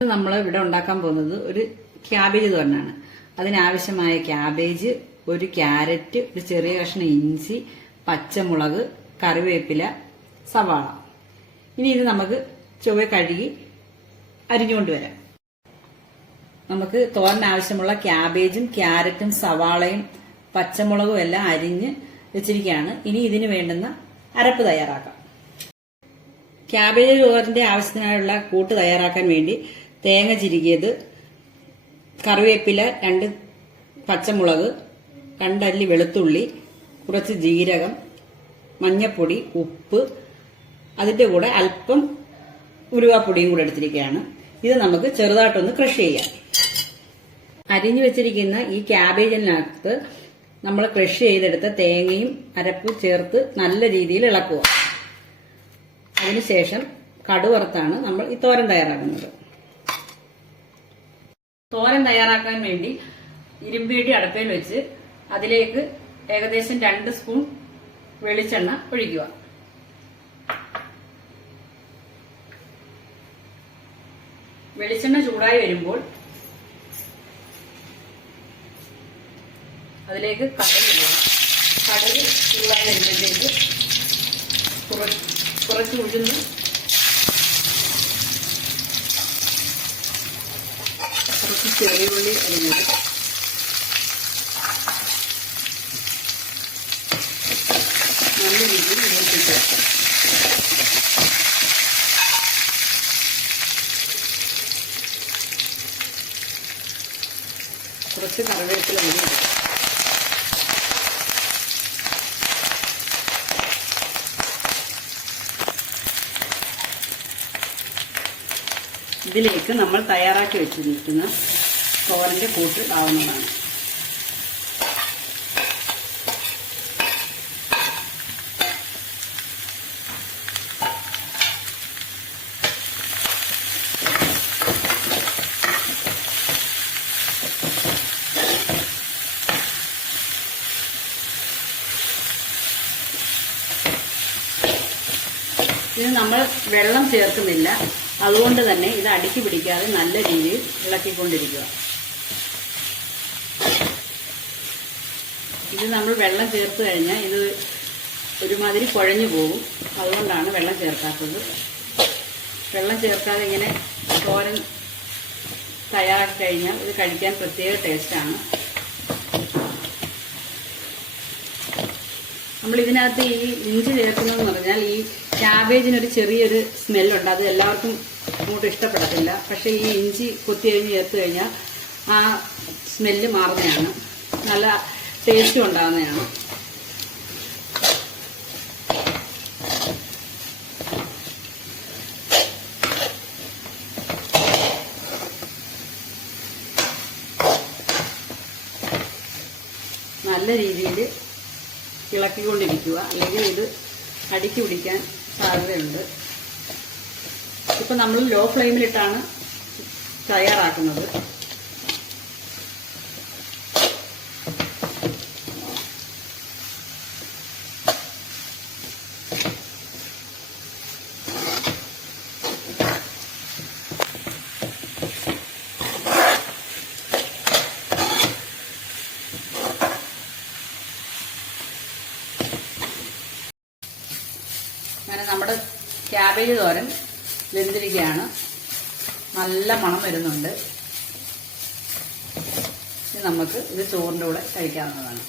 നമ്മൾ ഇവിടെ ഉണ്ടാക്കാൻ പോകുന്നത് ഒരു ക്യാബേജ് തോരനാണ്. അതിനാവശ്യമായ ക്യാബേജ്, ഒരു ക്യാരറ്റ്, ഒരു ചെറിയ കഷ്ണം ഇഞ്ചി, പച്ചമുളക്, കറിവേപ്പില, സവാള. ഇനി ഇത് നമുക്ക് ചൊവ്വ കഴുകി അരിഞ്ഞുകൊണ്ടുവരാം. നമുക്ക് തോരനാവശ്യമുള്ള ക്യാബേജും ക്യാരറ്റും സവാളയും പച്ചമുളകും എല്ലാം അരിഞ്ഞ് വെച്ചിരിക്കുകയാണ്. ഇനി ഇതിന് വേണ്ടുന്ന അരപ്പ് തയ്യാറാക്കാം. ക്യാബേജ് തോരന്റെ ആവശ്യത്തിനായുള്ള കൂട്ട് തയ്യാറാക്കാൻ വേണ്ടി തേങ്ങ ചിരുകിയത്, കറിവേപ്പില, 2 പച്ചമുളക്, 2 അല്ലി വെളുത്തുള്ളി, കുറച്ച് ജീരകം, മഞ്ഞപ്പൊടി, ഉപ്പ്, അതിന്റെ കൂടെ അല്പം ഉലുവാപ്പൊടിയും കൂടെ എടുത്തിരിക്കുകയാണ്. ഇത് നമുക്ക് ചെറുതായിട്ടൊന്ന് ക്രഷ് ചെയ്യാം. അരിഞ്ഞു വെച്ചിരിക്കുന്ന ഈ ക്യാബേജിനകത്ത് നമ്മൾ ക്രഷ് ചെയ്തെടുത്ത തേങ്ങയും അരപ്പും ചേർത്ത് നല്ല രീതിയിൽ ഇളക്കുക. അതിനുശേഷം കടുവറുത്താണ് നമ്മൾ ഈ തോരൻ തയ്യാറാക്കുന്നത്. തോരൻ തയ്യാറാക്കാൻ വേണ്ടി ഇരുമ്പിടി അടുപ്പയിൽ വെച്ച് അതിലേക്ക് ഏകദേശം 2 സ്പൂൺ വെളിച്ചെണ്ണ ഒഴിക്കുക. വെളിച്ചെണ്ണ ചൂടായി വരുമ്പോൾ അതിലേക്ക് കടുക് ഇടുക. കടുക് ചൂടായി വരുമ്പോഴത്തേക്ക് കുറച്ച് ഉഴുന്ന്, കുറച്ച് ചെറിയുള്ളി അരിഞ്ഞത്, നല്ല രീതിയിൽ മൂപ്പിക്കുക. കുറച്ച് കറിവേപ്പില കൂടി ഇടുക. ഇതിലേക്ക് നമ്മൾ തയ്യാറാക്കി വെച്ചിരിക്കുന്ന തോരന്റെ കൂട്ട് ഇടാവുന്നതാണ്. ഇത് നമ്മൾ വെള്ളം ചേർക്കുന്നില്ല. അതുകൊണ്ട് തന്നെ ഇത് അടുക്കി പിടിക്കാതെ നല്ല രീതിയിൽ ഇളക്കിക്കൊണ്ടിരിക്കുക. ഇത് നമ്മൾ വെള്ളം ചേർത്ത് കഴിഞ്ഞാൽ ഇത് ഒരുമാതിരി കുഴഞ്ഞു പോകും. അതുകൊണ്ടാണ് വെള്ളം ചേർക്കാത്തത്. വെള്ളം ചേർക്കാതെ ഇങ്ങനെ തോരൻ തയ്യാറാക്കി കഴിഞ്ഞാൽ ഇത് കഴിക്കാൻ പ്രത്യേക ടേസ്റ്റാണ്. നമ്മൾ ഇതിനകത്ത് ഈ ഇഞ്ചി ചേർക്കുന്നതെന്ന് പറഞ്ഞാൽ ഈ ക്യാബേജിനൊരു ചെറിയൊരു സ്മെല്ലുണ്ട്. അത് എല്ലാവർക്കും അങ്ങോട്ട് ഇഷ്ടപ്പെടത്തില്ല. പക്ഷെ ഈ ഇഞ്ചി കൊത്തി കഴിഞ്ഞ് ചേർത്ത് കഴിഞ്ഞാൽ ആ സ്മെല്ല് മാറുന്നതാണ്, നല്ല ടേസ്റ്റും ഉണ്ടാകുന്നതാണ്. നല്ല രീതിയിൽ ഇളക്കിക്കൊണ്ടിരിക്കുക, അല്ലെങ്കിൽ ഇത് അടുക്കി പിടിക്കാൻ സാധ്യതയുണ്ട്. ഇപ്പൊ നമ്മൾ ലോ ഫ്ലെയിമിലിട്ടാണ് തയ്യാറാക്കുന്നത്. അങ്ങനെ നമ്മുടെ ക്യാബേജ് തോരൻ വെന്തിരിക്കുകയാണ്. നല്ല മണം വരുന്നുണ്ട്. ഇനി നമുക്ക് ഇത് ചോറിൻ്റെ കൂടെ കഴിക്കാവുന്നതാണ്.